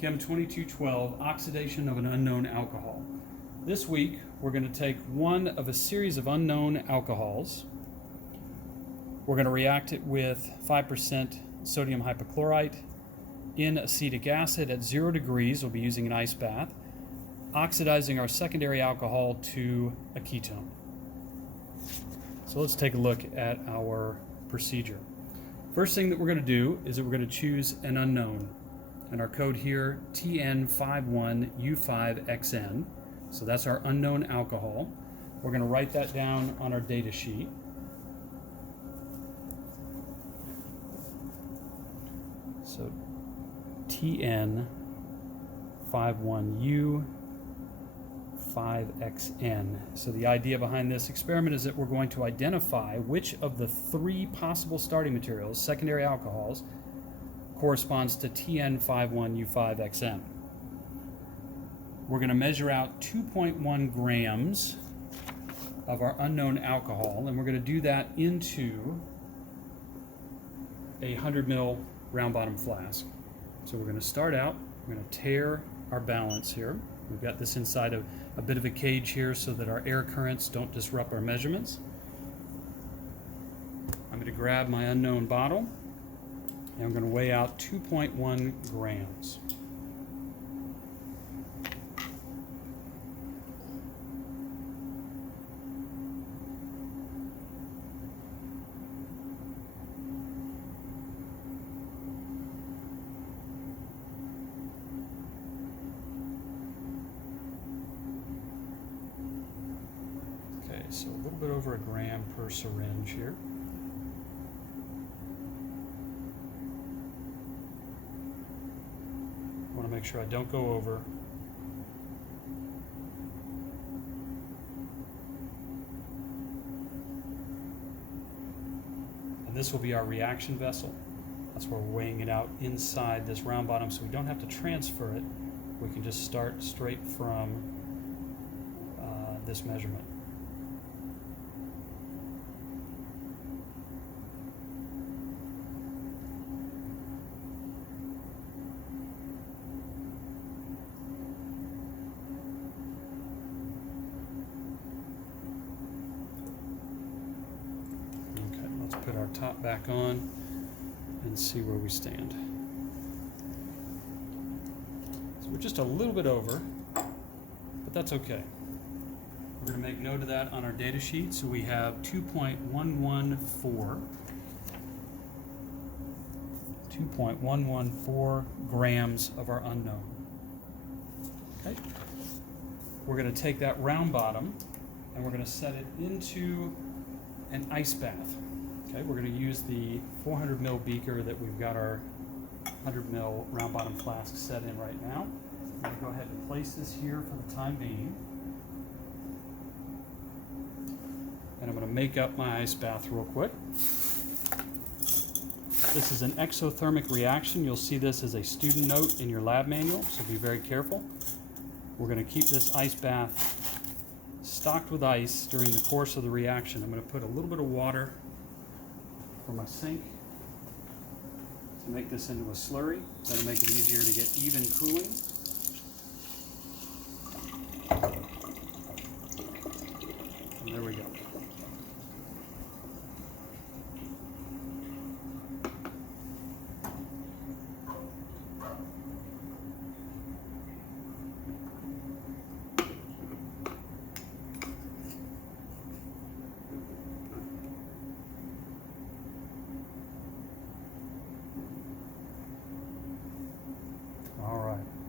CHEM 2212, Oxidation of an Unknown Alcohol. This week, we're going to take one of a series of unknown alcohols. We're going to react it with 5% sodium hypochlorite in acetic acid at 0 degrees. We'll be using an ice bath, oxidizing our secondary alcohol to a ketone. So let's take a look at our procedure. First thing that we're going to do is that we're going to choose an unknown, and our code here TN51U5XN. So that's our unknown alcohol. We're going to write that down on our data sheet. So TN51U5XN. So the idea behind this experiment is that we're going to identify which of the 3 possible starting materials, secondary alcohols, corresponds to TN51U5XN. We're going to measure out 2.1 grams of our unknown alcohol, and we're going to do that into a 100 ml round bottom flask. So we're going to start out, we're going to tare our balance here. We've got this inside of a bit of a cage here so that our air currents don't disrupt our measurements. I'm going to grab my unknown bottle, and I'm going to weigh out 2.1 grams. So a little bit over a gram per syringe here. I want to make sure I don't go over. And this will be our reaction vessel. That's where we're weighing it out inside this round bottom, so we don't have to transfer it. We can just start straight from this measurement. Put our top back on and see where we stand. So we're just a little bit over, but that's okay. We're going to make note of that on our data sheet. So we have 2.114 grams of our unknown. Okay. We're going to take that round bottom and we're going to set it into an ice bath. Okay, we're going to use the 400 ml beaker that we've got our 100 ml round bottom flask set in right now. I'm going to go ahead and place this here for the time being. And I'm going to make up my ice bath real quick. This is an exothermic reaction. You'll see this as a student note in your lab manual, so be very careful. We're going to keep this ice bath stocked with ice during the course of the reaction. I'm going to put a little bit of water for my sink to make this into a slurry. That'll make it easier to get even cooling. And there we go.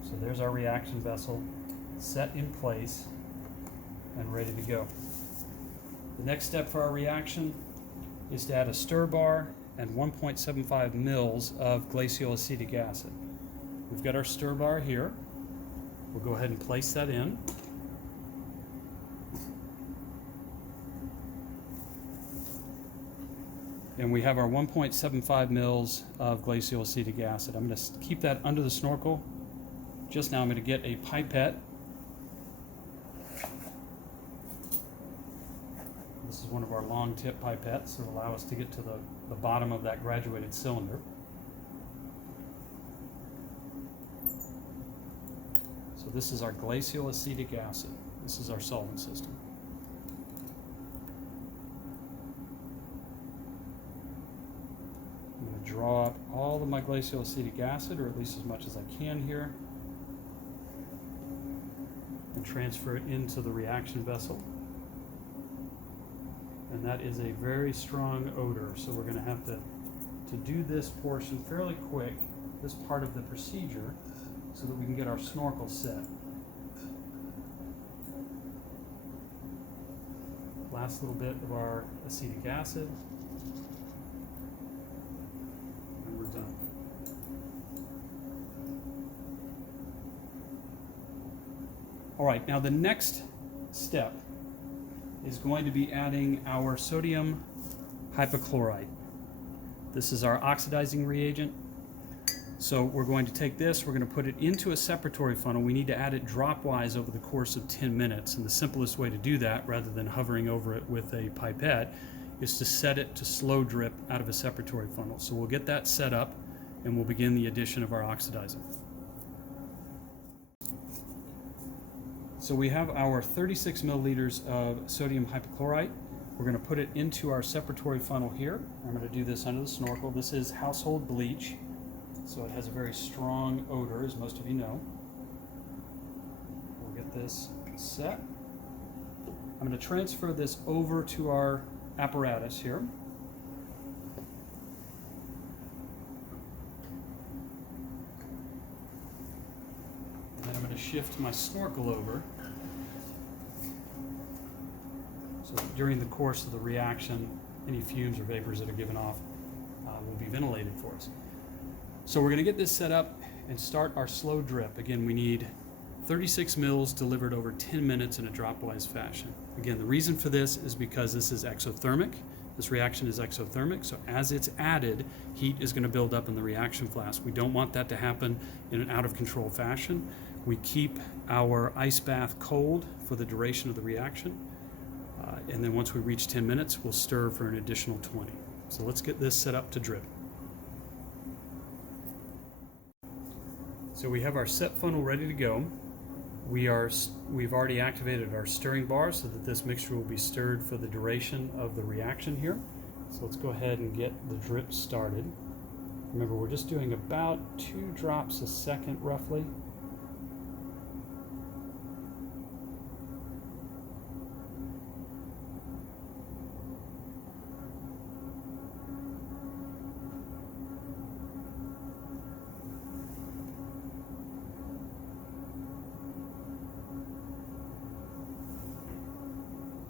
So there's our reaction vessel set in place and ready to go. The next step for our reaction is to add a stir bar and 1.75 mils of glacial acetic acid. We've got our stir bar here. We'll go ahead and place that in. And we have our 1.75 mils of glacial acetic acid. I'm going to keep that under the snorkel. Just now I'm going to get a pipette. This is one of our long tip pipettes that allow us to get to the bottom of that graduated cylinder. So this is our glacial acetic acid. This is our solvent system. I'm going to draw up all of my glacial acetic acid, or at least as much as I can here, and transfer it into the reaction vessel. And that is a very strong odor, so we're going to have to do this portion fairly quick, this part of the procedure, so that we can get our snorkel set. Last little bit of our acetic acid, and we're done. All right, now the next step is going to be adding our sodium hypochlorite. This is our oxidizing reagent. So we're going to take this, we're going to put it into a separatory funnel. We need to add it dropwise over the course of 10 minutes. And the simplest way to do that, rather than hovering over it with a pipette, is to set it to slow drip out of a separatory funnel. So we'll get that set up and we'll begin the addition of our oxidizer. So we have our 36 milliliters of sodium hypochlorite. We're going to put it into our separatory funnel here. I'm going to do this under the snorkel. This is household bleach, so it has a very strong odor, as most of you know. We'll get this set. I'm going to transfer this over to our apparatus here. And then I'm going to shift my snorkel over. So during the course of the reaction, any fumes or vapors that are given off will be ventilated for us. So we're going to get this set up and start our slow drip. Again, we need 36 mils delivered over 10 minutes in a dropwise fashion. Again, the reason for this is because this is exothermic. This reaction is exothermic, so as it's added, heat is going to build up in the reaction flask. We don't want that to happen in an out of control fashion. We keep our ice bath cold for the duration of the reaction. And then once we reach 10 minutes, we'll stir for an additional 20. So let's get this set up to drip. So we have our set funnel ready to go. We've already activated our stirring bar so that this mixture will be stirred for the duration of the reaction here. So let's go ahead and get the drip started. Remember, we're just doing about 2 drops a second roughly.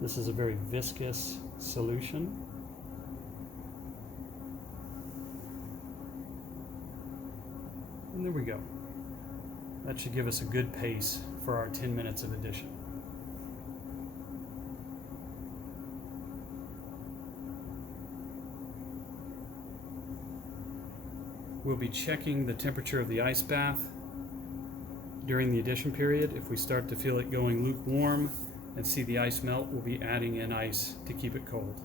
This is a very viscous solution. And there we go. That should give us a good pace for our 10 minutes of addition. We'll be checking the temperature of the ice bath during the addition period. If we start to feel it going lukewarm and see the ice melt, we'll be adding in ice to keep it cold.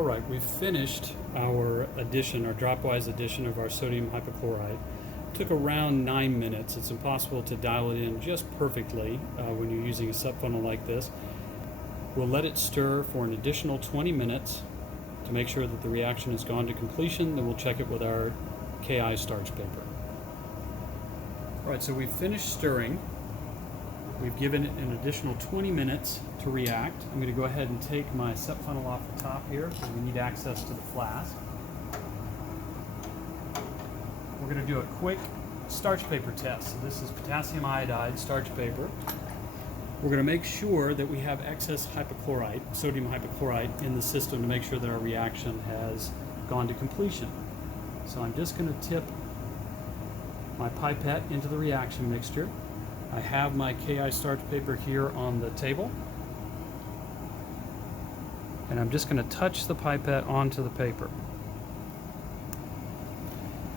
All right, we've finished our addition, our dropwise addition of our sodium hypochlorite. It took around 9 minutes. It's impossible to dial it in just perfectly when you're using a SUP funnel like this. We'll let it stir for an additional 20 minutes to make sure that the reaction has gone to completion. Then we'll check it with our KI starch paper. All right, so we've finished stirring. We've given it an additional 20 minutes to react. I'm going to go ahead and take my SUP funnel off the top here because we need access to the flask. We're going to do a quick starch paper test. So this is potassium iodide starch paper. We're going to make sure that we have excess hypochlorite, sodium hypochlorite, in the system to make sure that our reaction has gone to completion. So I'm just going to tip my pipette into the reaction mixture. I have my KI starch paper here on the table, and I'm just going to touch the pipette onto the paper.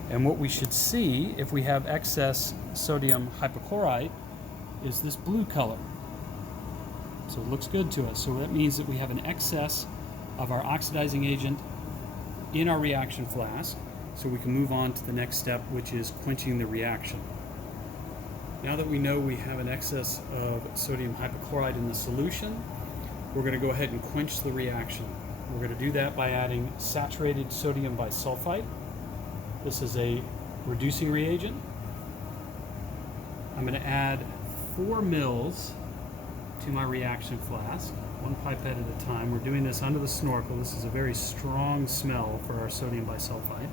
And what we should see if we have excess sodium hypochlorite is this blue color. So it looks good to us. So that means that we have an excess of our oxidizing agent in our reaction flask, so we can move on to the next step, which is quenching the reaction. Now that we know we have an excess of sodium hypochlorite in the solution, we're going to go ahead and quench the reaction. We're going to do that by adding saturated sodium bisulfite. This is a reducing reagent. I'm going to add 4 mils to my reaction flask, one pipette at a time. We're doing this under the snorkel. This is a very strong smell for our sodium bisulfite.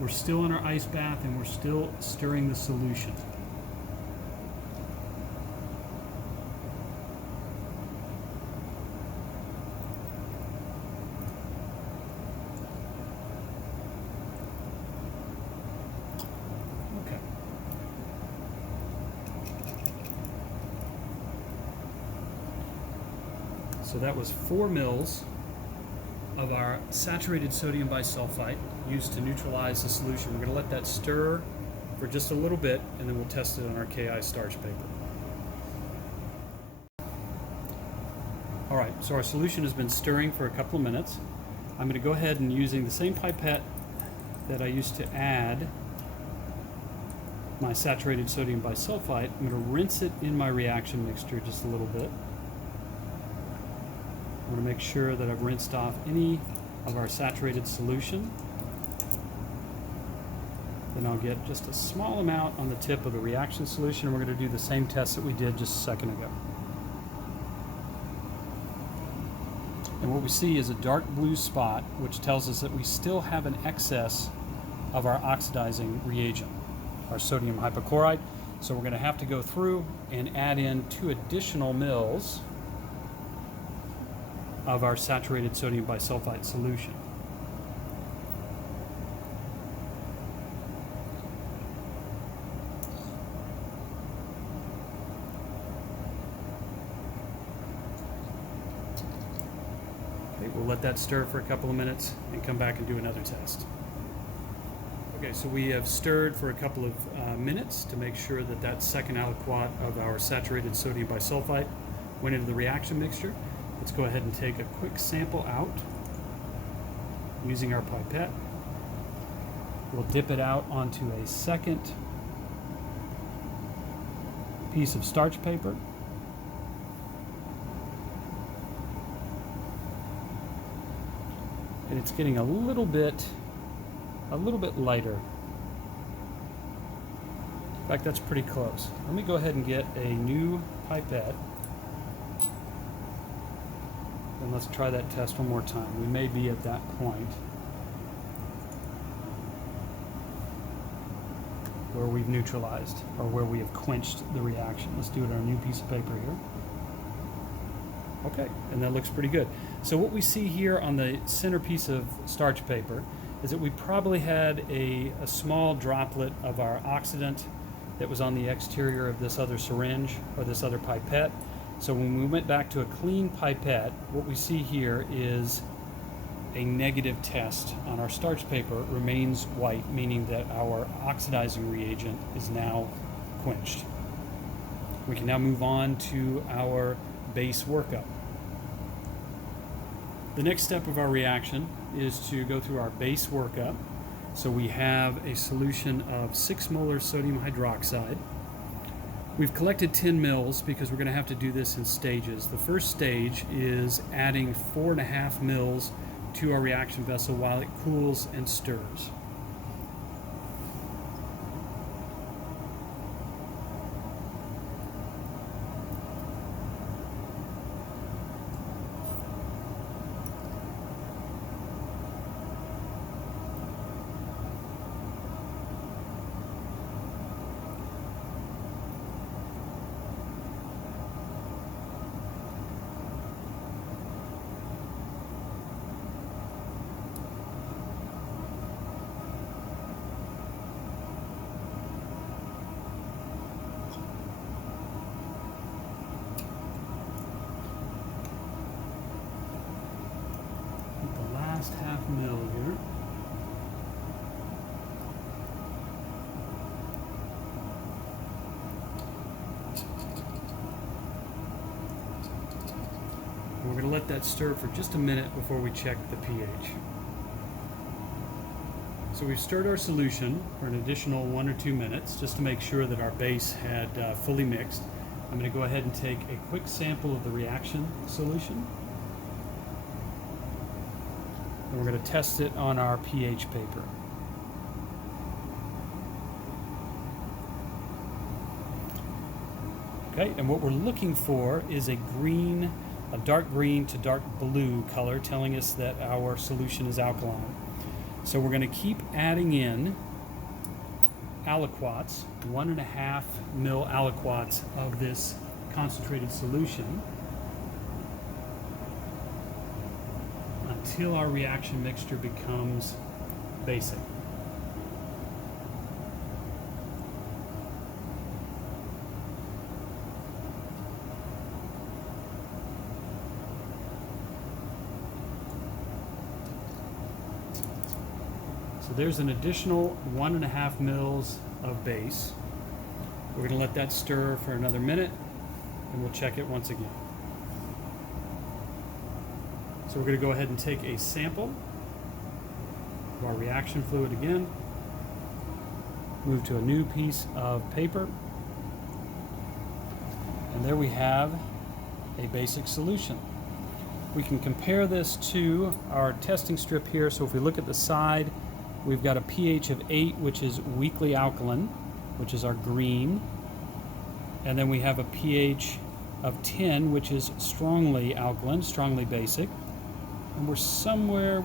We're still in our ice bath and we're still stirring the solution. Okay. So that was 4 mils of our saturated sodium bisulfite used to neutralize the solution. We're going to let that stir for just a little bit, and then we'll test it on our KI starch paper. All right, so our solution has been stirring for a couple of minutes. I'm going to go ahead and, using the same pipette that I used to add my saturated sodium bisulfite, I'm going to rinse it in my reaction mixture just a little bit. I'm going to make sure that I've rinsed off any of our saturated solution. Then I'll get just a small amount on the tip of the reaction solution, and we're going to do the same test that we did just a second ago. And what we see is a dark blue spot, which tells us that we still have an excess of our oxidizing reagent, our sodium hypochlorite. So we're going to have to go through and add in 2 additional mils of our saturated sodium bisulfite solution. Okay, we'll let that stir for a couple of minutes and come back and do another test. Okay, so we have stirred for a couple of minutes to make sure that that second aliquot of our saturated sodium bisulfite went into the reaction mixture. Let's go ahead and take a quick sample out using our pipette. We'll dip it out onto a second piece of starch paper. And it's getting a little bit lighter. In fact, that's pretty close. Let me go ahead and get a new pipette. And let's try that test one more time. We may be at that point where we've neutralized, or where we have quenched the reaction. Let's do it on a new piece of paper here. Okay, and that looks pretty good. So what we see here on the center piece of starch paper is that we probably had a small droplet of our oxidant that was on the exterior of this other syringe or this other pipette. So when we went back to a clean pipette, what we see here is a negative test on our starch paper. It remains white, meaning that our oxidizing reagent is now quenched. We can now move on to our base workup. The next step of our reaction is to go through our base workup. So we have a solution of 6 molar sodium hydroxide. We've collected 10 mils because we're going to have to do this in stages. The first stage is adding 4.5 mils to our reaction vessel while it cools and stirs. Half mil here. We're going to let that stir for just a minute before we check the pH. So we've stirred our solution for an additional 1 or 2 minutes just to make sure that our base had fully mixed. I'm going to go ahead and take a quick sample of the reaction solution. And we're going to test it on our pH paper. Okay, and what we're looking for is a dark green to dark blue color, telling us that our solution is alkaline. So we're going to keep adding in aliquots, 1.5 mil aliquots of this concentrated solution, until our reaction mixture becomes basic. So there's an additional 1.5 mils of base. We're going to let that stir for another minute, and we'll check it once again. So we're going to go ahead and take a sample of our reaction fluid again, move to a new piece of paper, and there we have a basic solution. We can compare this to our testing strip here. So if we look at the side, we've got a pH of 8, which is weakly alkaline, which is our green, and then we have a pH of 10, which is strongly alkaline, strongly basic. And we're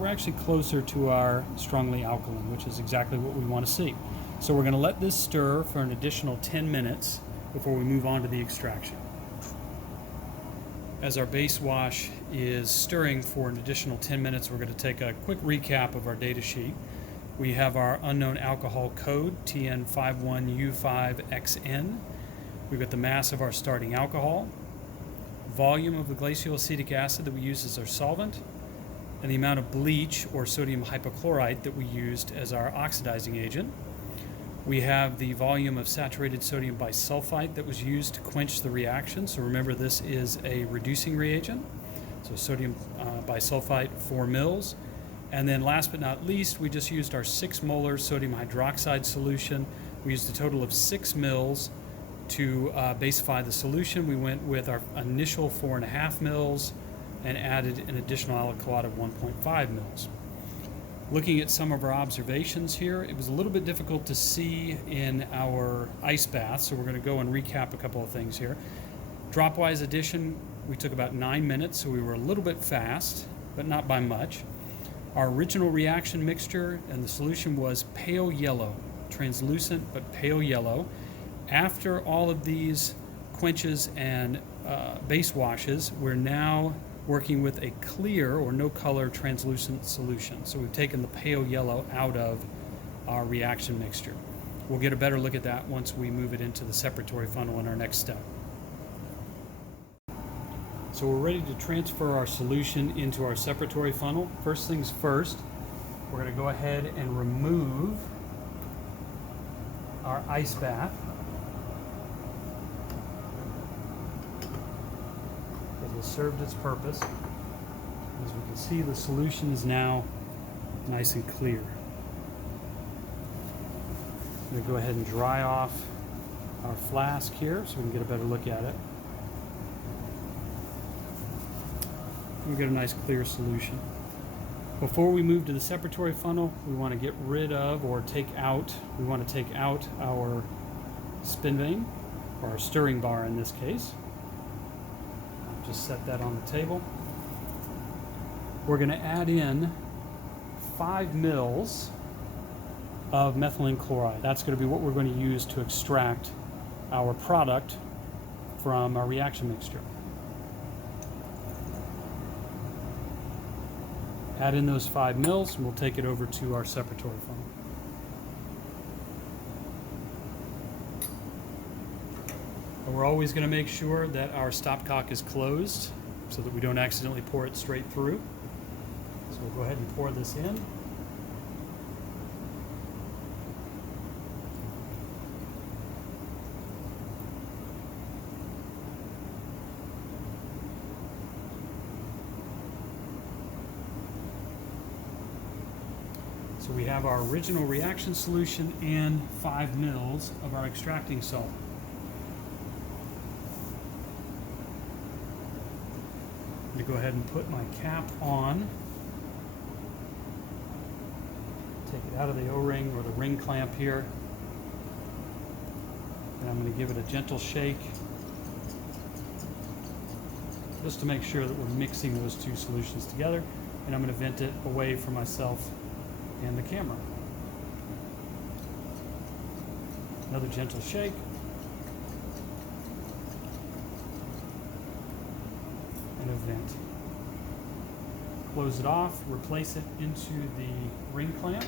actually closer to our strongly alkaline, which is exactly what we want to see. So we're going to let this stir for an additional 10 minutes before we move on to the extraction. As our base wash is stirring for an additional 10 minutes, we're going to take a quick recap of our data sheet. We have our unknown alcohol code, TN51U5XN. We've got the mass of our starting alcohol, volume of the glacial acetic acid that we use as our solvent, and the amount of bleach or sodium hypochlorite that we used as our oxidizing agent. We have the volume of saturated sodium bisulfite that was used to quench the reaction. So remember, this is a reducing reagent. So sodium bisulfite, 4 mils. And then last but not least, we just used our 6 molar sodium hydroxide solution. We used a total of 6 mils to basify the solution. We went with our initial 4.5 mils and added an additional aliquot of 1.5 mils. Looking at some of our observations here, it was a little bit difficult to see in our ice bath, so we're going to go and recap a couple of things here. Dropwise addition, we took about 9 minutes, so we were a little bit fast, but not by much. Our original reaction mixture and the solution was pale yellow, translucent but pale yellow. After all of these quenches and base washes, we're now working with a clear or no color translucent solution. So we've taken the pale yellow out of our reaction mixture. We'll get a better look at that once we move it into the separatory funnel in our next step. So we're ready to transfer our solution into our separatory funnel. First things first, we're going to go ahead and remove our ice bath. served its purpose. As we can see, the solution is now nice and clear. I'm going to go ahead and dry off our flask here so we can get a better look at it. We get a nice clear solution. Before we move to the separatory funnel, we want to get rid of or take out our spin vane, or our stirring bar in this case. I'll just set that on the table. We're going to add in 5 mils of methylene chloride. That's going to be what we're going to use to extract our product from our reaction mixture. Add in those 5 mils and we'll take it over to our separatory funnel. And we're always going to make sure that our stopcock is closed so that we don't accidentally pour it straight through. So we'll go ahead and pour this in. So we have our original reaction solution and 5 mils of our extracting salt. I'm going to go ahead and put my cap on. Take it out of the O-ring or the ring clamp here. And I'm going to give it a gentle shake just to make sure that we're mixing those two solutions together. And I'm going to vent it away from myself and the camera. Another gentle shake. And a vent. Close it off, replace it into the ring clamp.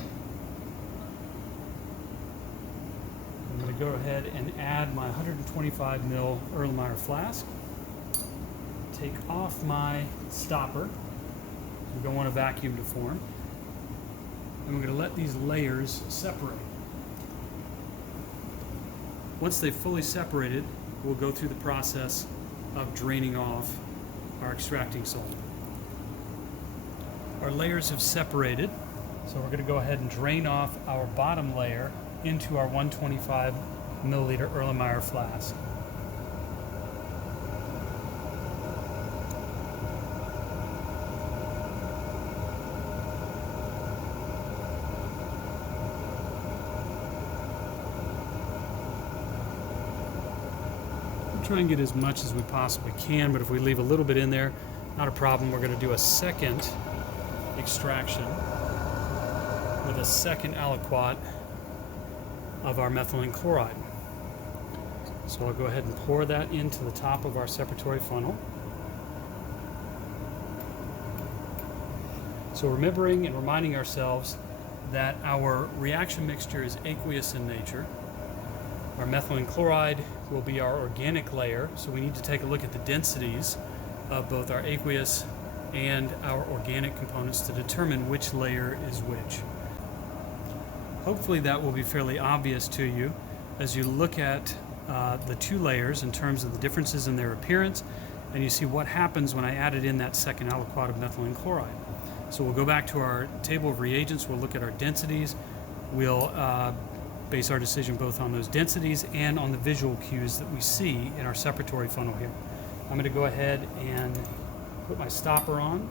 I'm going to go ahead and add my 125 ml Erlenmeyer flask. Take off my stopper. We don't want a vacuum to form. And we're going to let these layers separate. Once they've fully separated, we'll go through the process of draining off our extracting salt. Our layers have separated, so we're going to go ahead and drain off our bottom layer into our 125 milliliter Erlenmeyer flask. Try and get as much as we possibly can, but if we leave a little bit in there, not a problem. We're going to do a second extraction with a second aliquot of our methylene chloride. So I'll go ahead and pour that into the top of our separatory funnel. So remembering and reminding ourselves that our reaction mixture is aqueous in nature. Our methylene chloride will be our organic layer, so we need to take a look at the densities of both our aqueous and our organic components to determine which layer is which. Hopefully that will be fairly obvious to you as you look at the two layers in terms of the differences in their appearance, and you see what happens when I added in that second aliquot of methylene chloride. So we'll go back to our table of reagents, we'll look at our densities, we'll base our decision both on those densities and on the visual cues that we see in our separatory funnel here. I'm going to go ahead and put my stopper on,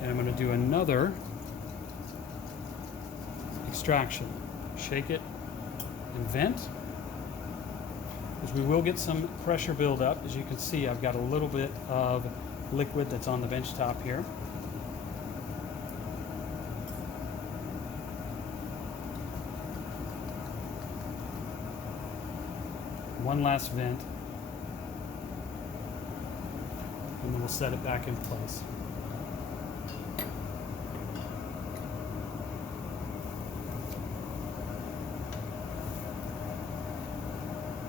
and I'm going to do another extraction. Shake it and vent, because we will get some pressure buildup. As you can see, I've got a little bit of liquid that's on the bench top here. One last vent, and then we'll set it back in place.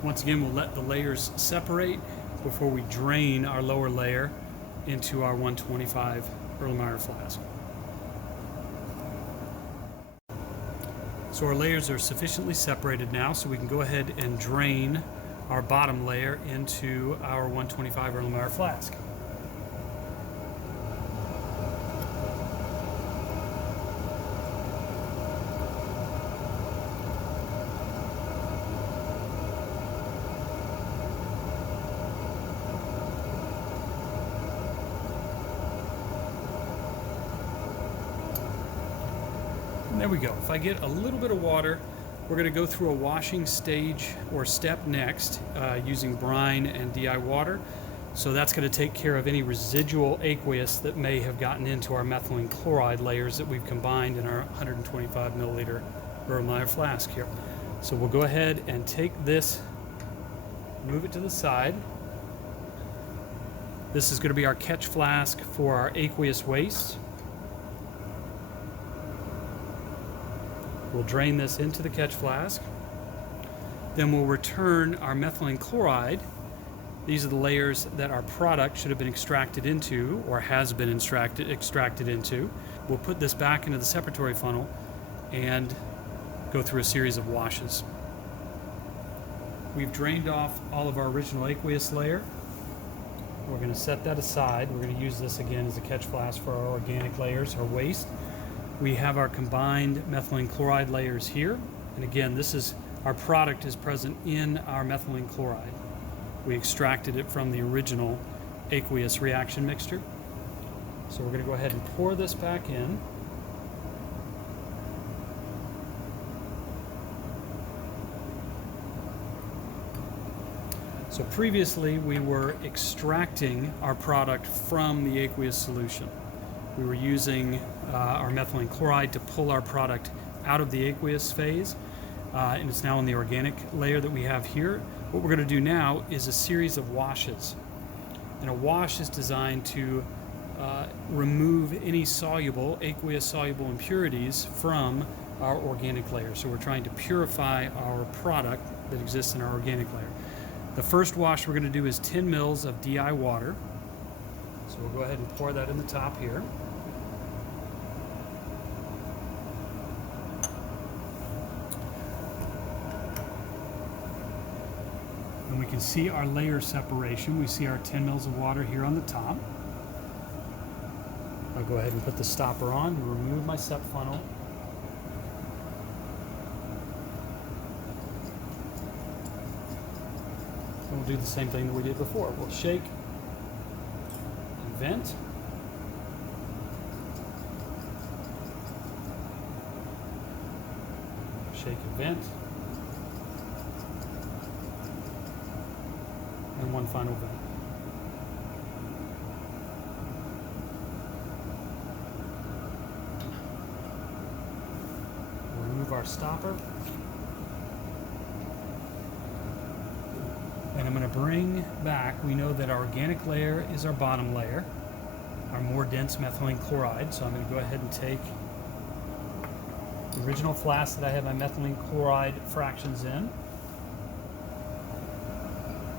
Once again, we'll let the layers separate before we drain our lower layer into our 125 Erlenmeyer flask. So our layers are sufficiently separated now, so we can go ahead and drain our bottom layer into our 125 Erlenmeyer flask. And there we go. If I get a little bit of water, we're going to go through a washing stage or step next using brine and DI water. So that's going to take care of any residual aqueous that may have gotten into our methylene chloride layers that we've combined in our 125 milliliter Erlenmeyer flask here. So we'll go ahead and take this, move it to the side. This is going to be our catch flask for our aqueous waste. We'll drain this into the catch flask. Then we'll return our methylene chloride. These are the layers that our product should have been extracted into or has been extracted into. We'll put this back into the separatory funnel and go through a series of washes. We've drained off all of our original aqueous layer. We're going to set that aside. We're going to use this again as a catch flask for our organic layers, our waste. We have our combined methylene chloride layers here. And again, this is our product is present in our methylene chloride. We extracted it from the original aqueous reaction mixture. So we're going to go ahead and pour this back in. So previously we were extracting our product from the aqueous solution. We were using our methylene chloride to pull our product out of the aqueous phase, and it's now in the organic layer that we have here. What we're going to do now is a series of washes. And a wash is designed to remove any soluble, aqueous soluble impurities from our organic layer. So we're trying to purify our product that exists in our organic layer. The first wash we're going to do is 10 mils of DI water. So we'll go ahead and pour that in the top here. And we can see our layer separation. We see our 10 mils of water here on the top. I'll go ahead and put the stopper on to remove my SEP funnel. And we'll do the same thing that we did before. We'll shake and vent. Shake and vent. And one final vent. We'll remove our stopper. And I'm going to bring back, we know that our organic layer is our bottom layer, our more dense methylene chloride. So I'm going to go ahead and take the original flask that I have my methylene chloride fractions in.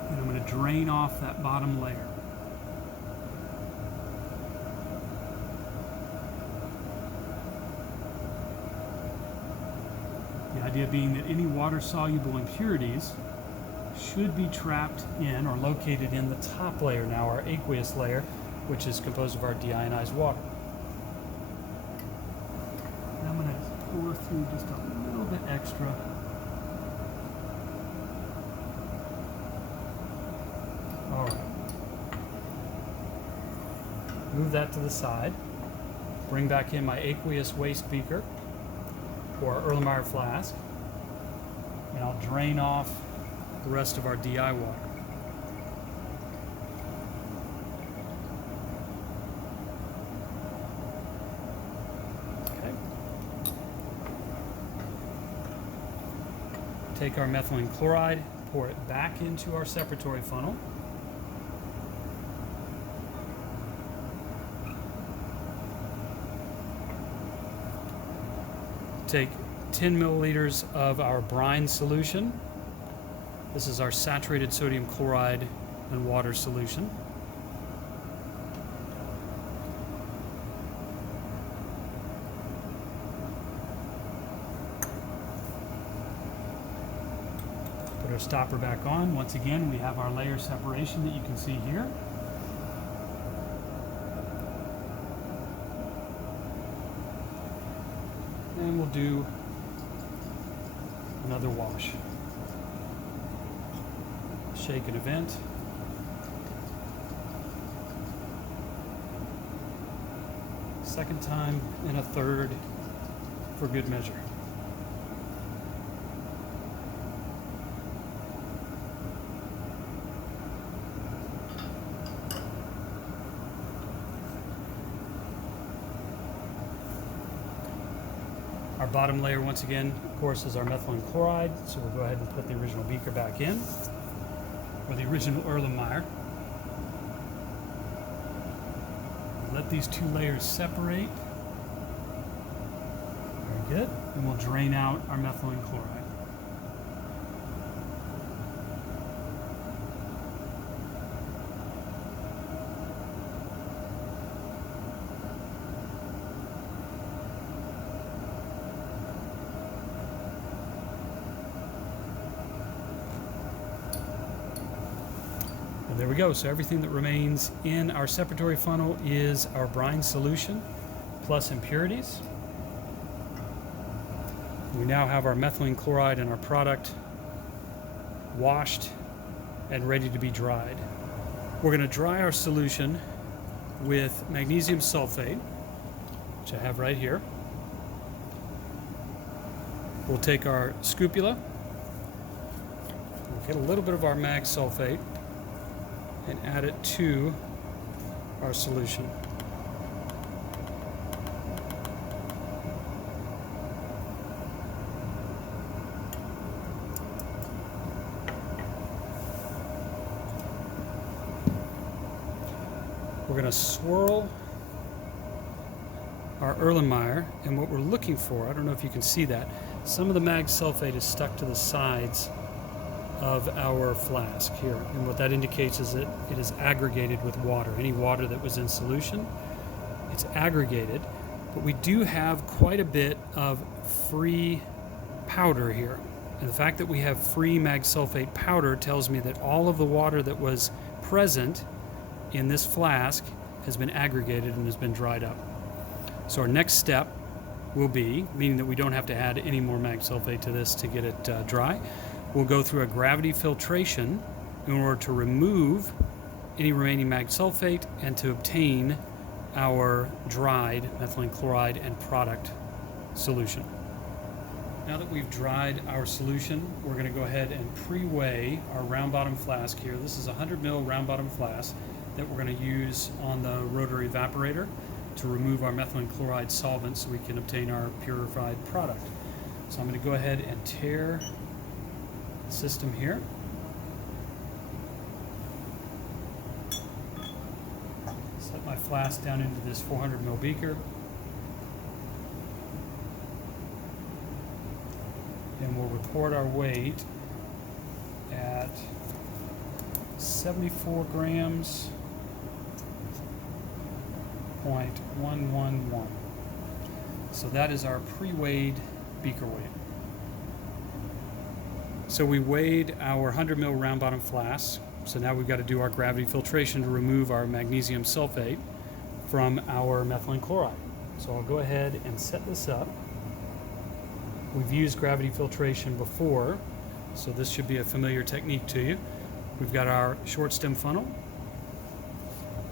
And I'm going to drain off that bottom layer. The idea being that any water-soluble impurities should be trapped in or located in the top layer, now our aqueous layer, which is composed of our deionized water. And I'm going to pour through just a little bit extra. All right. Move that to the side. Bring back in my aqueous waste beaker or Erlenmeyer flask, and I'll drain off the rest of our DI water. Okay. Take our methylene chloride, pour it back into our separatory funnel. Take 10 milliliters of our brine solution. This is our saturated sodium chloride and water solution. Put our stopper back on. Once again, we have our layer separation that you can see here. And we'll do another wash. Shake and vent. Second time and a third for good measure. Our bottom layer, once again, of course, is our methylene chloride, so we'll go ahead and put the original beaker back in, or the original Erlenmeyer. Let these two layers separate. Very good. And we'll drain out our methylene chloride. And there we go. So everything that remains in our separatory funnel is our brine solution plus impurities. We now have our methylene chloride and our product washed and ready to be dried. We're going to dry our solution with magnesium sulfate, which I have right here. We'll take our scupula, we'll get a little bit of our mag sulfate and add it to our solution. We're going to swirl our Erlenmeyer, and what we're looking for, I don't know if you can see that, some of the mag sulfate is stuck to the sides of our flask here, and what that indicates is that it is aggregated with water. Any water that was in solution, it's aggregated, but we do have quite a bit of free powder here, and the fact that we have free mag sulfate powder tells me that all of the water that was present in this flask has been aggregated and has been dried up. So our next step will be, meaning that we don't have to add any more mag sulfate to this to get it dry, we'll go through a gravity filtration in order to remove any remaining mag sulfate and to obtain our dried methylene chloride and product solution. Now that we've dried our solution, we're going to go ahead and pre-weigh our round bottom flask here. This is a 100 ml round bottom flask that we're going to use on the rotary evaporator to remove our methylene chloride solvent so we can obtain our purified product. So I'm going to go ahead and tear system here. Set my flask down into this 400 ml beaker. And we'll record our weight at 74 grams, 0.111. So that is our pre-weighed beaker weight. So we weighed our 100 ml round bottom flask. So now we've got to do our gravity filtration to remove our magnesium sulfate from our methylene chloride. So I'll go ahead and set this up. We've used gravity filtration before, so this should be a familiar technique to you. We've got our short stem funnel.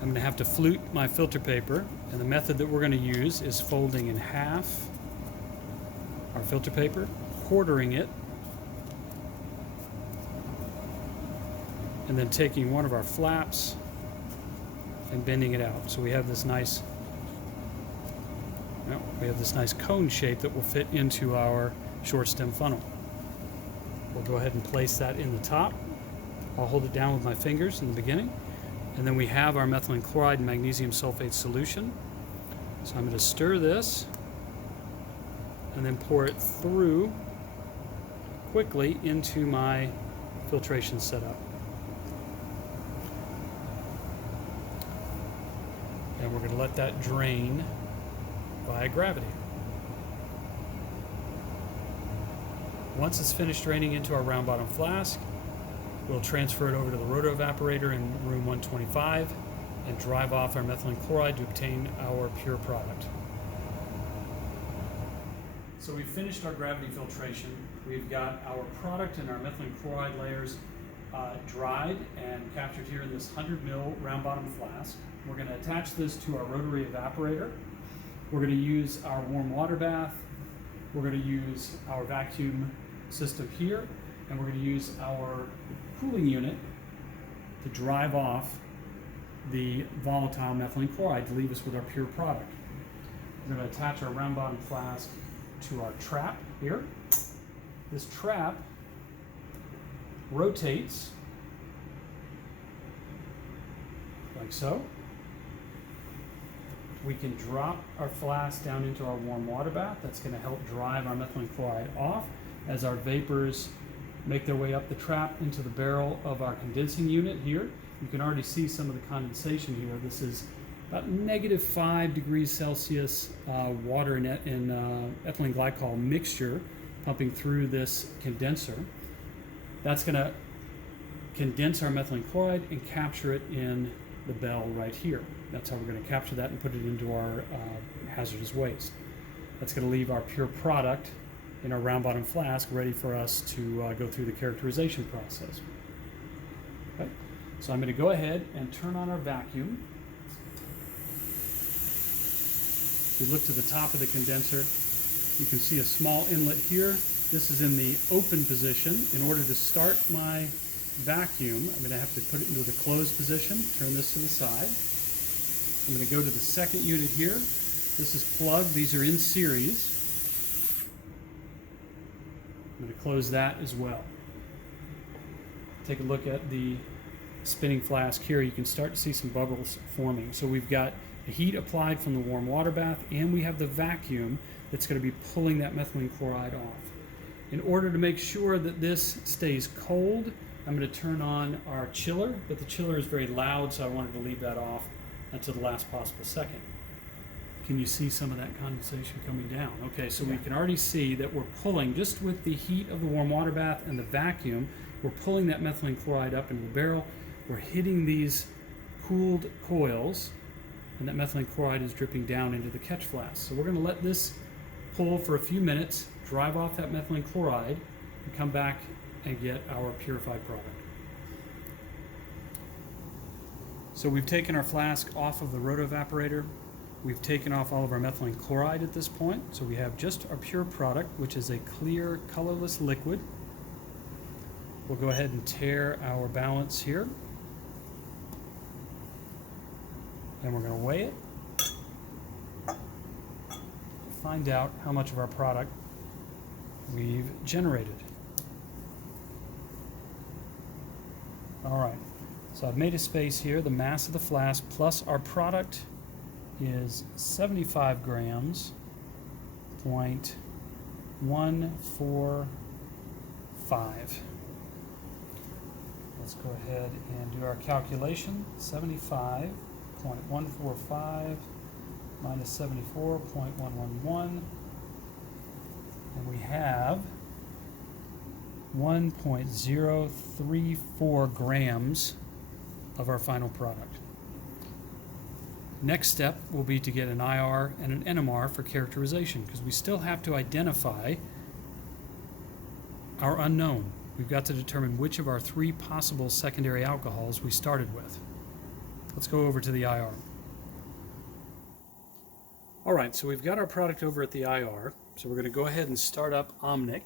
I'm going to have to flute my filter paper, and the method that we're going to use is folding in half our filter paper, quartering it, and then taking one of our flaps and bending it out. So we have this nice cone shape that will fit into our short stem funnel. We'll go ahead and place that in the top. I'll hold it down with my fingers in the beginning, and then we have our methylene chloride and magnesium sulfate solution. So I'm going to stir this and then pour it through quickly into my filtration setup. And we're going to let that drain via gravity. Once it's finished draining into our round bottom flask, We'll transfer it over to the roto-evaporator in room 125 and drive off our methylene chloride to obtain our pure product. So we've finished our gravity filtration. We've got our product and our methylene chloride layers dried and captured here in this 100 ml round bottom flask. We're going to attach this to our rotary evaporator. We're going to use our warm water bath. We're going to use our vacuum system here, and we're going to use our cooling unit to drive off the volatile methylene chloride to leave us with our pure product. We're going to attach our round bottom flask to our trap here. This trap rotates like so. We can drop our flask down into our warm water bath. That's going to help drive our methylene chloride off as our vapors make their way up the trap into the barrel of our condensing unit here. You can already see some of the condensation here. This is about -5 degrees Celsius water and ethylene glycol mixture pumping through this condenser. That's going to condense our methylene chloride and capture it in the bell right here. That's how we're going to capture that and put it into our hazardous waste. That's going to leave our pure product in our round bottom flask ready for us to go through the characterization process. Okay. So I'm going to go ahead and turn on our vacuum. If you look to the top of the condenser, you can see a small inlet here. This is in the open position. In order to start my vacuum, I'm going to have to put it into the closed position, turn this to the side. I'm going to go to the second unit here. This is plugged. These are in series. I'm going to close that as well. Take a look at the spinning flask here. You can start to see some bubbles forming. So we've got the heat applied from the warm water bath, and we have the vacuum that's going to be pulling that methylene chloride off. In order to make sure that this stays cold, I'm going to turn on our chiller, but the chiller is very loud, so I wanted to leave that off until the last possible second. Can you see some of that condensation coming down? Okay, so we can already see that we're pulling, just with the heat of the warm water bath and the vacuum, we're pulling that methylene chloride up into the barrel. We're hitting these cooled coils, and that methylene chloride is dripping down into the catch flask. So we're going to let this pull for a few minutes, drive off that methylene chloride, and come back and get our purified product. So we've taken our flask off of the roto-evaporator. We've taken off all of our methylene chloride at this point, so we have just our pure product, which is a clear, colorless liquid. We'll go ahead and tare our balance here. And we're going to weigh it. Find out how much of our product we've generated. All right, so I've made a space here. The mass of the flask plus our product is 75 grams, 0.145. Let's go ahead and do our calculation. 75.145 minus 74.111, and we have 1.034 grams of our final product. Next step will be to get an IR and an NMR for characterization, because we still have to identify our unknown. We've got to determine which of our 3 possible secondary alcohols we started with. Let's go over to the IR. All right, so we've got our product over at the IR, so we're going to go ahead and start up Omnic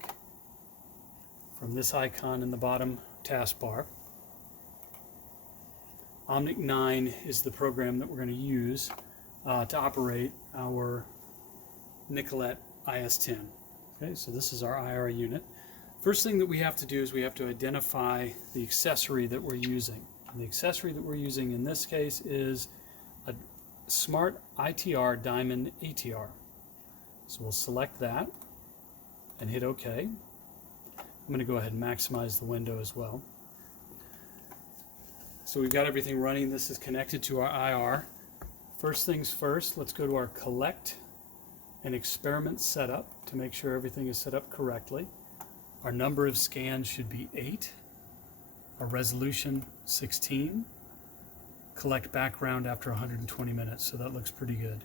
from this icon in the bottom taskbar. Omnic 9 is the program that we're going to use to operate our Nicolette IS-10. Okay, so this is our IR unit. First thing that we have to do is we have to identify the accessory that we're using. And the accessory that we're using in this case is a Smart ITR Diamond ATR. So we'll select that and hit OK. I'm going to go ahead and maximize the window as well. So we've got everything running. This is connected to our IR. First things first, let's go to our Collect and Experiment Setup to make sure everything is set up correctly. Our number of scans should be 8. our resolution 16, collect background after 120 minutes, so that looks pretty good.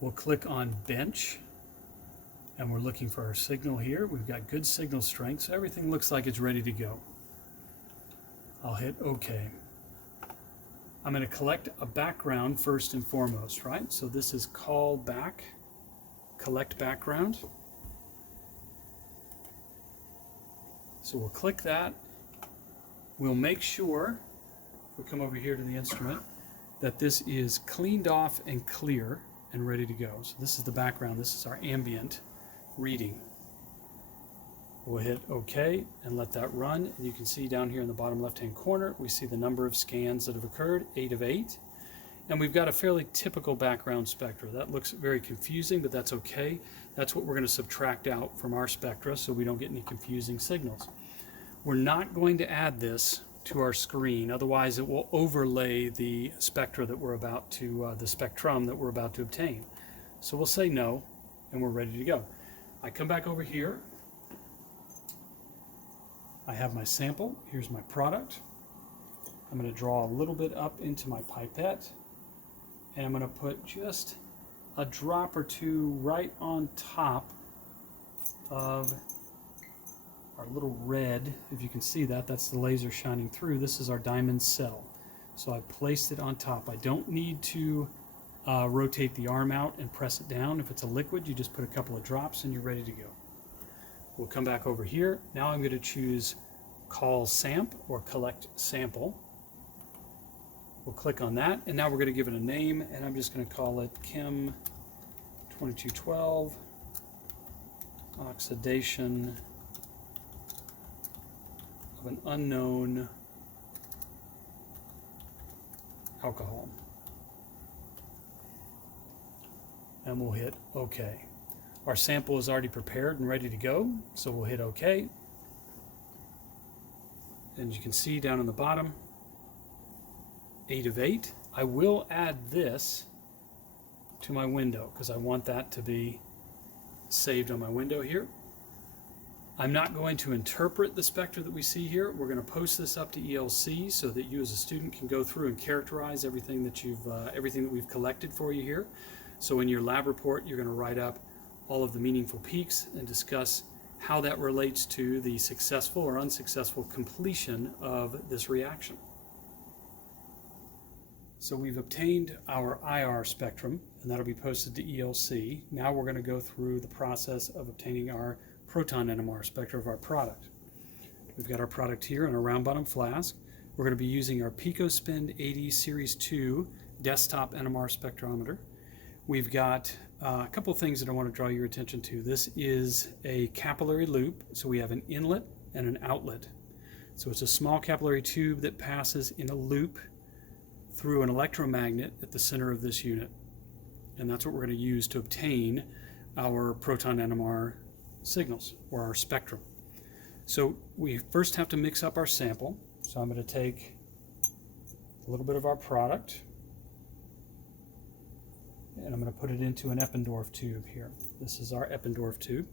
We'll click on bench, and we're looking for our signal here. We've got good signal strength, so everything looks like it's ready to go. I'll hit OK. I'm going to collect a background first and foremost, right? So this is call back, collect background. So we'll click that. We'll make sure, if we come over here to the instrument, that this is cleaned off and clear and ready to go. So this is the background. This is our ambient reading. We'll hit OK and let that run. And you can see down here in the bottom left-hand corner, we see the number of scans that have occurred, 8 of 8. And we've got a fairly typical background spectra. That looks very confusing, but that's okay. That's what we're going to subtract out from our spectra so we don't get any confusing signals. We're not going to add this to our screen, otherwise it will overlay the spectra that we're about to, the spectrum that we're about to obtain. So we'll say no, and we're ready to go. I come back over here. I have my sample. Here's my product. I'm going to draw a little bit up into my pipette, and I'm going to put just a drop or two right on top of our little red. If you can see that, that's the laser shining through. This is our diamond cell. So I placed it on top. I don't need to rotate the arm out and press it down. If it's a liquid, you just put a couple of drops and you're ready to go. We'll come back over here. Now I'm going to choose call samp or collect sample. We'll click on that, and now we're going to give it a name, and I'm just going to call it CHEM 2212 oxidation of an unknown alcohol. And we'll hit OK. Our sample is already prepared and ready to go, so we'll hit OK. And you can see down on the bottom, 8 of 8. I will add this to my window because I want that to be saved on my window here. I'm not going to interpret the spectra that we see here. We're going to post this up to ELC so that you as a student can go through and characterize everything that everything that we've collected for you here. So in your lab report, you're going to write up all of the meaningful peaks and discuss how that relates to the successful or unsuccessful completion of this reaction. So we've obtained our IR spectrum, and that'll be posted to ELC. Now we're going to go through the process of obtaining our Proton NMR spectra of our product. We've got our product here in a round bottom flask. We're going to be using our PicoSpin 80 Series 2 desktop NMR spectrometer. We've got a couple of things that I want to draw your attention to. This is a capillary loop, so we have an inlet and an outlet. So it's a small capillary tube that passes in a loop through an electromagnet at the center of this unit. And that's what we're going to use to obtain our Proton NMR signals, or our spectrum. So we first have to mix up our sample. So I'm going to take a little bit of our product, and I'm going to put it into an Eppendorf tube here. This is our Eppendorf tube.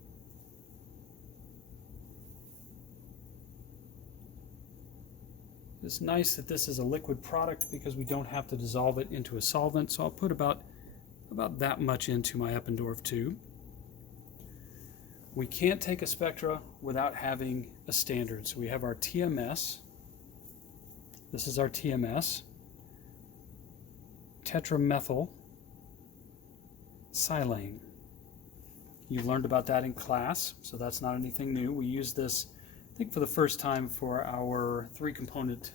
It's nice that this is a liquid product because we don't have to dissolve it into a solvent, so I'll put about that much into my Eppendorf tube. We can't take a spectra without having a standard. So we have our TMS. This is our TMS. Tetramethyl silane. You learned about that in class, so that's not anything new. We use this, I think, for the first time for our 3-component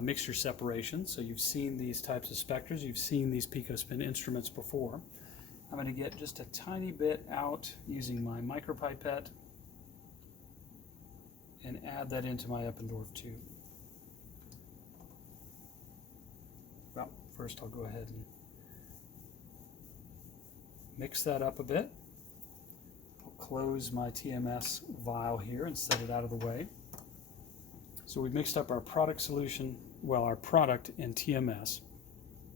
mixture separation. So you've seen these types of spectras, you've seen these PicoSpin instruments before. I'm going to get just a tiny bit out using my micropipette and add that into my Eppendorf tube. Well, first I'll go ahead and mix that up a bit. I'll close my TMS vial here and set it out of the way. So we mixed up our product solution, well, our product and TMS.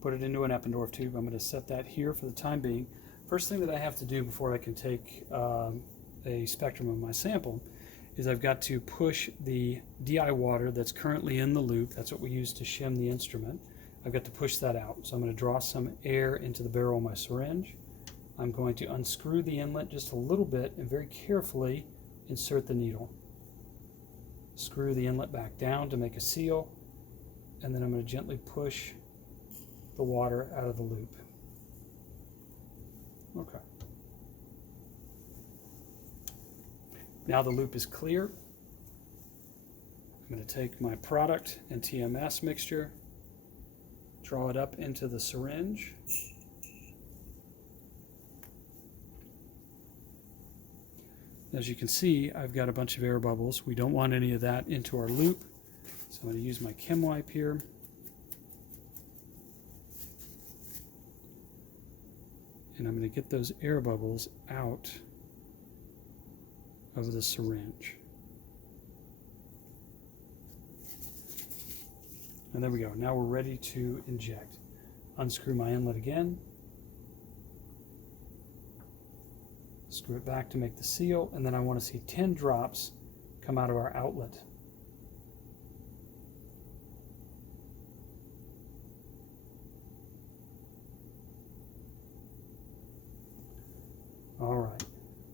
Put it into an Eppendorf tube. I'm going to set that here for the time being. First thing that I have to do before I can take a spectrum of my sample is I've got to push the DI water that's currently in the loop, that's what we use to shim the instrument, I've got to push that out. So I'm going to draw some air into the barrel of my syringe. I'm going to unscrew the inlet just a little bit and very carefully insert the needle. Screw the inlet back down to make a seal, and then I'm going to gently push the water out of the loop. Okay. Now the loop is clear. I'm going to take my product and TMS mixture, draw it up into the syringe. As you can see, I've got a bunch of air bubbles. We don't want any of that into our loop, so I'm going to use my CHEM wipe here. And I'm going to get those air bubbles out of the syringe. And there we go. Now we're ready to inject. Unscrew my inlet again. Screw it back to make the seal, and then I want to see 10 drops come out of our outlet. All right,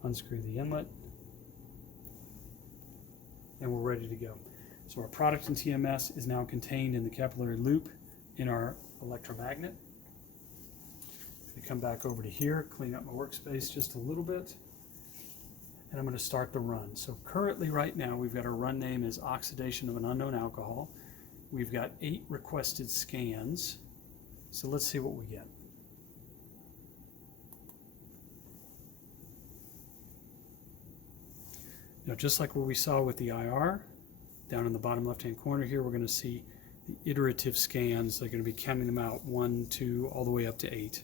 unscrew the inlet, and we're ready to go. So our product in TMS is now contained in the capillary loop in our electromagnet. I come back over to here, clean up my workspace just a little bit, and I'm going to start the run. So currently right now we've got our run name is Oxidation of an Unknown Alcohol. We've got 8 requested scans. So let's see what we get. Now, just like what we saw with the IR, down in the bottom left-hand corner here, we're going to see the iterative scans. They're going to be counting them out, 1, 2, all the way up to 8.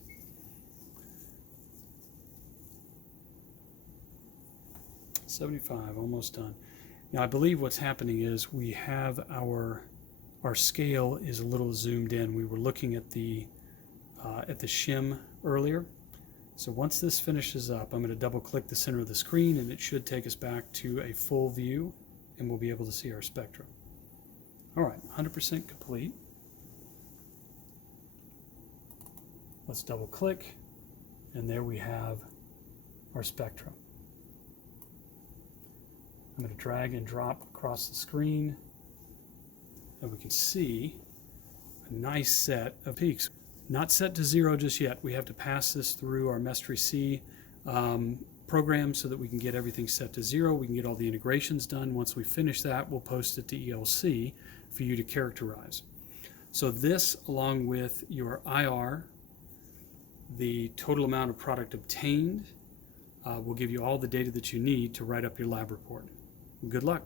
$75, almost done. Now, I believe what's happening is we have our scale is a little zoomed in. We were looking at the shim earlier. So once this finishes up, I'm going to double-click the center of the screen, and it should take us back to a full view, and we'll be able to see our spectrum. All right, 100% complete. Let's double-click, and there we have our spectrum. I'm going to drag and drop across the screen, and we can see a nice set of peaks. Not set to 0 just yet. We have to pass this through our Mestry-C program so that we can get everything set to 0. We can get all the integrations done. Once we finish that, we'll post it to ELC for you to characterize. So this, along with your IR, the total amount of product obtained, will give you all the data that you need to write up your lab report. Good luck.